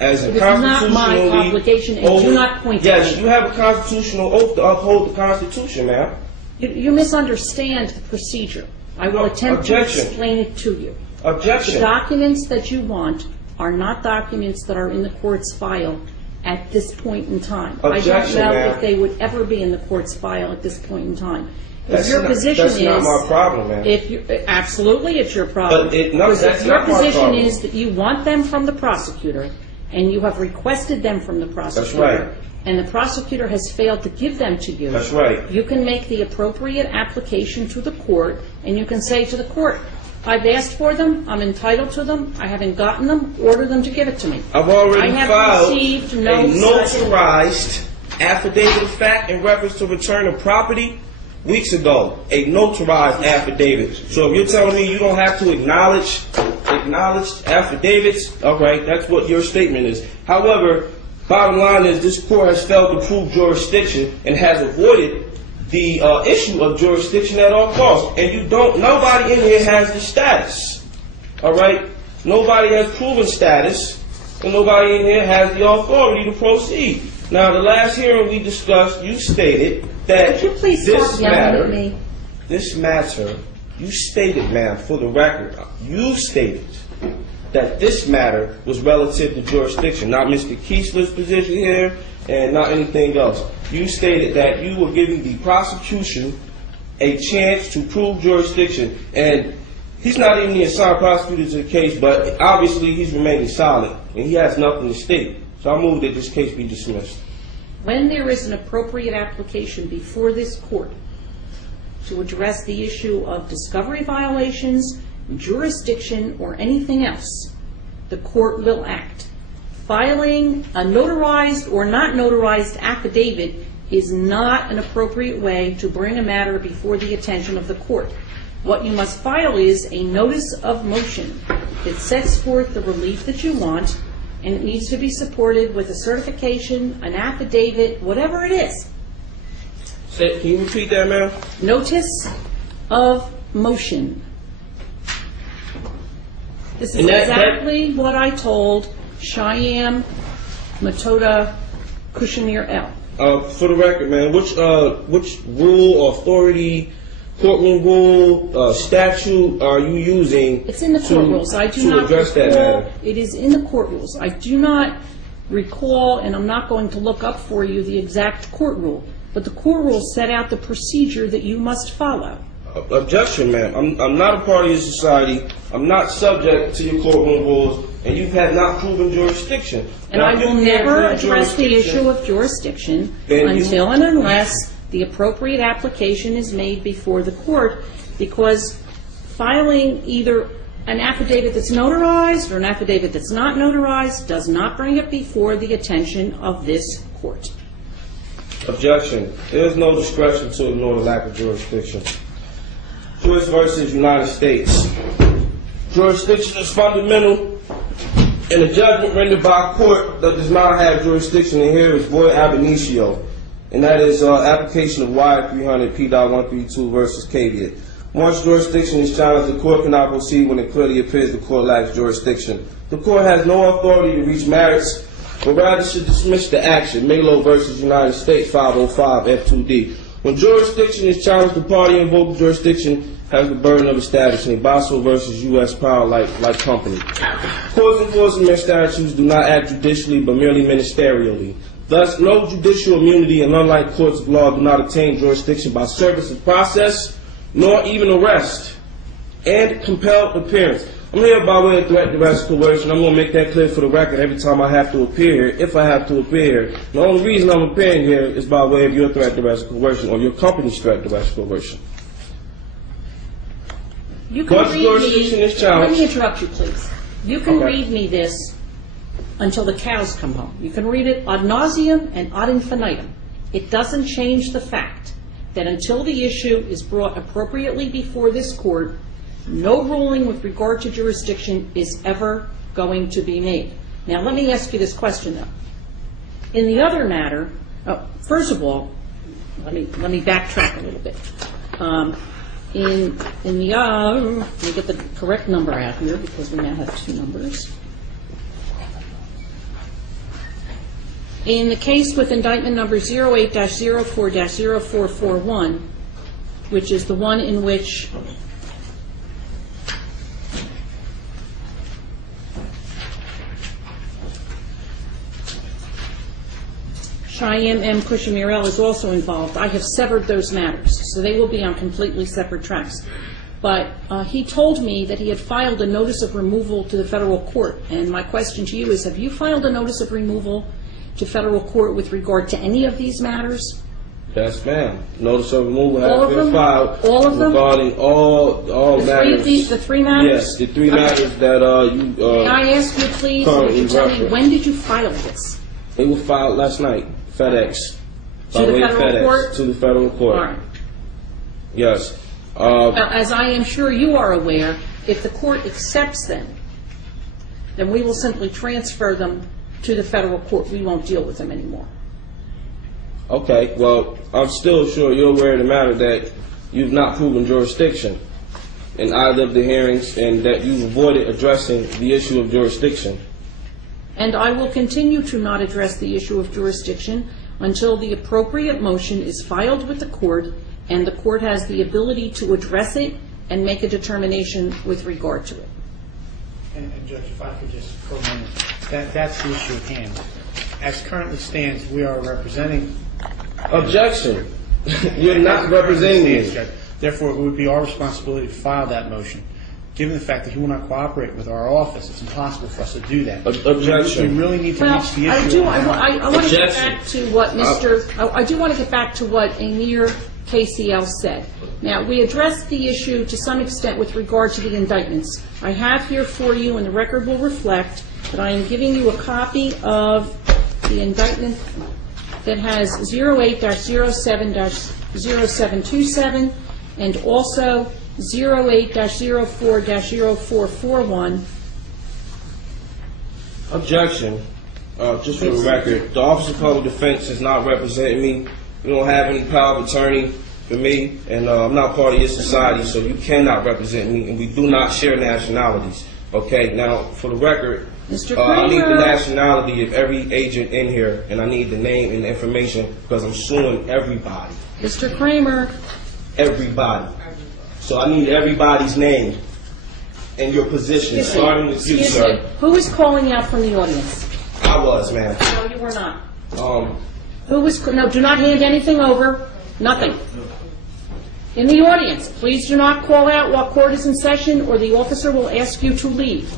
as a It is not my obligation, and do not point to me. Yes, you have a constitutional oath to uphold the Constitution, ma'am. You misunderstand the procedure. I will attempt to explain it to you. Objection. The documents that you want are not documents that are in the court's file at this point in time. Objection, I don't know ma'am. if they would ever be in the court's file at this point in time. That's not my problem, ma'am. Absolutely, it's your problem. But that's your not my position problem. is that you want them from the prosecutor, and you have requested them from the prosecutor. That's right. And the prosecutor has failed to give them to you. That's right. You can make the appropriate application to the court, and you can say to the court, I've asked for them, I'm entitled to them, I haven't gotten them, order them to give it to me. I've already filed received a no notarized affidavit of fact in reference to return of property weeks ago. A notarized affidavit. So if you're telling me you don't have to acknowledge affidavits, all right, that's what your statement is. However, bottom line is this court has failed to prove jurisdiction and has avoided the issue of jurisdiction at all costs. And nobody in here has the status. All right? Nobody has proven status, and nobody in here has the authority to proceed. Now, the last hearing we discussed, you stated that Would you please stop yelling at me? this matter, you stated, ma'am, for the record, you stated that this matter was relative to jurisdiction, not Mr. Kiesler's position here and not anything else. You stated that you were giving the prosecution a chance to prove jurisdiction, and he's not even the assigned prosecutor to the case, but obviously he's remaining silent, and he has nothing to state. So I move that this case be dismissed. When there is an appropriate application before this court to address the issue of discovery violations, jurisdiction, or anything else, the court will act. Filing a notarized or not notarized affidavit is not an appropriate way to bring a matter before the attention of the court. What you must file is a notice of motion that sets forth the relief that you want, and it needs to be supported with a certification, an affidavit, whatever it is. Can you repeat that, ma'am? Notice of motion. This is exactly what I told Cheyenne Matoda Kushner L. For the record, man, which rule, authority, courtroom rule, statute are you using? It's in the court rules. I do not address that matter? It is in the court rules. I do not recall, and I'm not going to look up for you the exact court rule, but the court rules set out the procedure that you must follow. Objection, ma'am. I'm not a party to society. I'm not subject to your courtroom rules, and you have not proven jurisdiction. And I will never address the issue of jurisdiction until and unless the appropriate application is made before the court, because filing either an affidavit that's notarized or an affidavit that's not notarized does not bring it before the attention of this court. Objection. There is no discretion to ignore the lack of jurisdiction. Joyce versus United States. Jurisdiction is fundamental, and a judgment rendered by a court that does not have jurisdiction in here is void ab initio, and that is application of Y300 P.132 versus Caveat. Once jurisdiction is challenged, the court cannot proceed when it clearly appears the court lacks jurisdiction. The court has no authority to reach merits, but rather should dismiss the action. Melo versus United States 505 F2D. When jurisdiction is challenged, the party invoking jurisdiction has the burden of establishing. Basso versus U.S. Power like company. Courts enforcing their statutes do not act judicially but merely ministerially. Thus, no judicial immunity, and unlike courts of law, do not attain jurisdiction by service of process, nor even arrest and compelled appearance. I'm here by way of threat, duress, coercion. I'm going to make that clear for the record every time I have to appear here, if I have to appear here. The only reason I'm appearing here is by way of your threat, duress, coercion, or your company's threat, duress, coercion. You can Once jurisdiction is challenged. Let me interrupt you, please. You can read me this until the cows come home. You can read it ad nauseum and ad infinitum. It doesn't change the fact that until the issue is brought appropriately before this court, no ruling with regard to jurisdiction is ever going to be made. Now, let me ask you this question, though. In the other matter, first of all, let me backtrack a little bit. Let me get the correct number out here because we now have two numbers. In the case with indictment number 08-04-0441, which is the one in which Cheyenne M. Cushamirel is also involved, I have severed those matters, so they will be on completely separate tracks. But he told me that he had filed a notice of removal to the federal court, and my question to you is, have you filed a notice of removal to federal court with regard to any of these matters? Yes, ma'am. Notice of removal All has of been them? filed All of them? regarding all matters. The three matters? Yes, the three matters that you May I ask you, please, would currently you tell me, reference. when did you file this? They were filed last night. FedEx. To By the way of federal FedEx. court? To the federal court. All right. Yes. Now, as I am sure you are aware, if the court accepts them, then we will simply transfer them to the federal court. We won't deal with them anymore. Okay. Well, I'm still sure you're aware of the matter that you've not proven jurisdiction in either of the hearings and that you've avoided addressing the issue of jurisdiction. And I will continue to not address the issue of jurisdiction until the appropriate motion is filed with the court and the court has the ability to address it and make a determination with regard to it. And Judge, if I could just comment, that's the issue at hand. As currently stands, we are representing. Objection. You're not representing me. Therefore, it would be our responsibility to file that motion. Given the fact that he will not cooperate with our office, it's impossible for us to do that. Objection. We really need to Well, reach the issue. I want to get Objection. back to what I do want to get back to what Amir KCL said. Now, we addressed the issue to some extent with regard to the indictments. I have here for you, and the record will reflect, that I am giving you a copy of the indictment that has 08-07-0727 and also 08-04-0441. Objection. Just for the record, the Office of Public Defense is not representing me. You don't have any power of attorney for me, and I'm not part of your society, so you cannot represent me, and we do not share nationalities. Okay, now, for the record, Mr. I need the Kramer. nationality of every agent in here, and I need the name and the information because I'm suing everybody. Mr. Kramer, Everybody. So I need everybody's name and your position, starting with you, excuse me, sir. who is calling out from the audience? I was, ma'am. No, you were not. Who was, no, do not hand anything over, nothing. In the audience, please do not call out while court is in session, or the officer will ask you to leave.